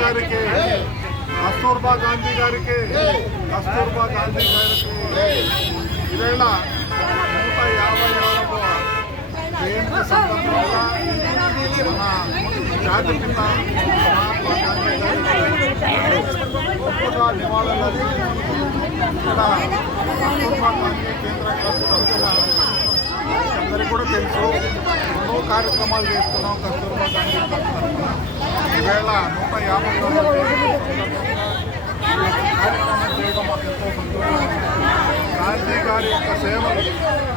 గారికి కస్తూర్బా గాంధీ గారికి ఈవేళ 150వ జయంతి సందర్భంగా మన జాతిపిత మహాత్మా గాంధీ గారికి నివాళులు ఇక్కడ కస్తూర్బా గాంధీ కేంద్ర ట్రస్ట్ తరఫున అందరికీ కూడా తెలుసు ఎన్నో కార్యక్రమాలు చేస్తున్నాం కస్తూర్బా గాంధీ తరఫున. ఈవేళ 150వ కార్యక్రమం చేయడం మాకు ఎంతో సంతోషం. గాంధీ గారి యొక్క సేవలు,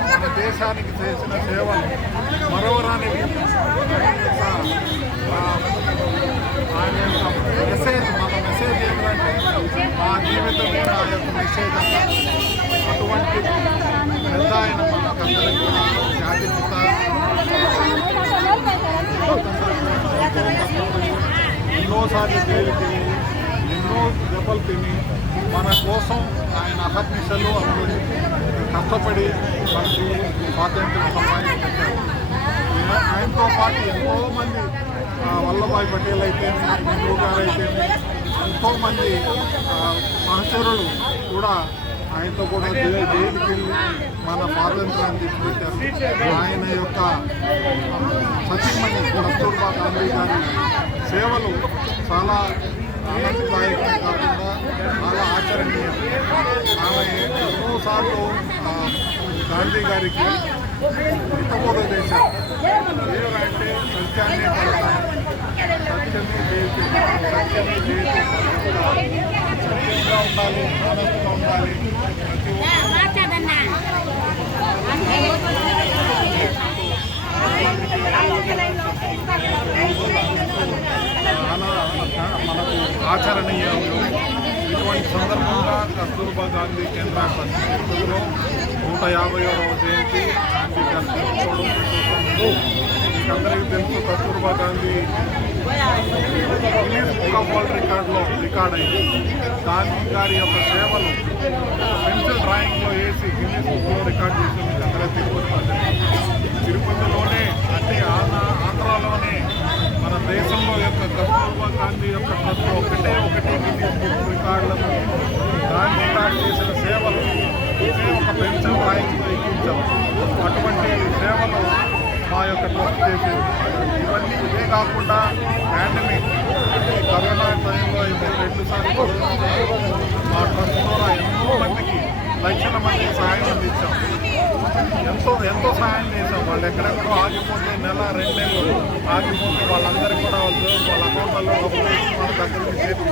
మన దేశానికి చేసిన సేవలు మరవరానివి. ఆయన యొక్క మెసేజ్, మన మెసేజ్ ఏంటంటే మా జీవితమే నా యొక్క మెసేజ్ అన్నారు. అటువంటి పెద్ద ఆయన మనకందరికీ కూడా జాతిపిత. ఎన్నోసార్లు జైలుకి ఎన్నో దెబ్బలు తిని మన కోసం ఆయన అహర్నిశలు అనుకుని కష్టపడి మనకి స్వాతంత్ర్యం సంపాదించారు. ఆయనతో పాటు ఎంతోమంది వల్లభాయ్ పటేల్ అయితే, నెహ్రూ గారు అయితే, ఎంతోమంది సహచరులు కూడా ఆయనతో కూడా జైలుకి వెళ్ళి మన స్వాతంత్రాన్ని తీసుకొచ్చారు. ఆయన యొక్క సతీమణి కస్తూర్బా గాంధీ గారి సేవలు చాలా ఆనందదాయకం కాకుండా చాలా ఆచరణీయం. ఆమె ఎన్నోసార్లు గాంధీ గారికి హితబోధ చేశారు. ఏమంటే సత్యాన్ని పడతాయి, సత్యమే జయతి, సత్యమే జయతి, సత్యంగా ఉండాలి, ఆనందంగా ఉండాలి. మనకు ఆచరణీయం. ఇటువంటి సందర్భంగా కస్తూర్బా గాంధీ కేంద్ర ట్రస్ట్లో 150వ జయంతి గాంధీ గారు జరుపుకోవడం సంతోషం. అందరికీ తెలుసు Kasturba Gandhi Guinness book of world రికార్డులో రికార్డ్ అయింది. గాంధీ గారి యొక్క సేవలు పెన్సిల్ డ్రాయింగ్లో వేసి గిన్నీస్ బుక్లో రికార్డ్ చేసి అందరూ తిరుపతిలోనే అంటే ఆంధ్రాలోనే మన దేశంలో యొక్క కస్తూర్బా గాంధీ యొక్క ట్రస్ట్ ఒకటి గిన్నీస్ బుక్ రికార్డులను గాంధీ గారు చేసిన సేవలు ఒక పెన్సిల్ డ్రాయింగ్లో ఎక్కించాం. అటువంటి సేవలు మా యొక్క ట్రస్ట్ చేసేది. ఇదే కాకుండా పాండమిక్ కరోనా టైంలో 2 సార్లు మా ట్రస్ట్ ద్వారా ఎంతో మందికి లక్షల మందికి సహాయం అందించాం. ఎంతో సహాయం చేశాం. వాళ్ళు ఎక్కడెక్కడో ఆగిపోతే నెల 2 నెలలు ఆగిపోతే వాళ్ళందరికీ కూడా వాళ్ళ అకౌంట్లలో డబ్బులు వేసి మన దగ్గరికి చేర్పించాం.